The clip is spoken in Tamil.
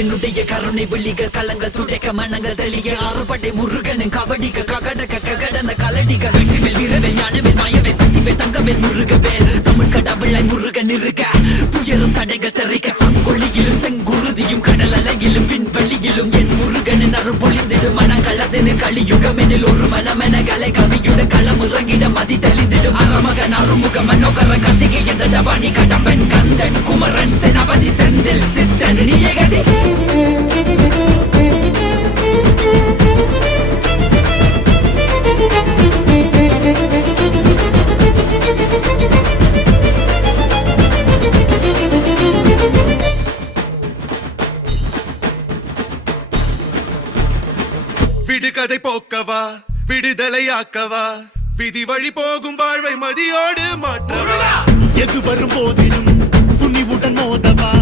என்னுடைய கருணை விழிகள் கலங்கள் துடைக்க மனங்கள் தெளிய ஆறுபடை முருகனின் கபடிக்க ககடக்க ககடந்த கலடிக்க வெற்றிவேல் வீரவேல் ஞானவேல் மாயவேல் சக்திவேல் தங்கவேல் முருகவேல் தமிழ் கடவுளை முருகன் இருக்க துயரும் தடைகள் தெரிக்க சங்கொழியிலும் செங்குருதியும் கடல் அலையிலும் பின்வெளியிலும் என் முருகனின் அருள் பொழிந்திடும் மனங்களதென கலியுகமெனில் ஒரு மனமென கலை கவியுடன் களம் இறங்கிட மதி தெளிந்திடும் அறமகன் அருமுக மனோகர கத்திகை எந்த டபானி கடம்பன் கந்தன் குமரன் செனபதி செந்தில் சித்தன் நீயகதி விடுகதை போக்கவா விடுதலையாக்கவா விதி வழி போகும் வாழ்வை மதியோடு மாற்றவா எது வரும் போதிலும் துணிவுடன் மோதவா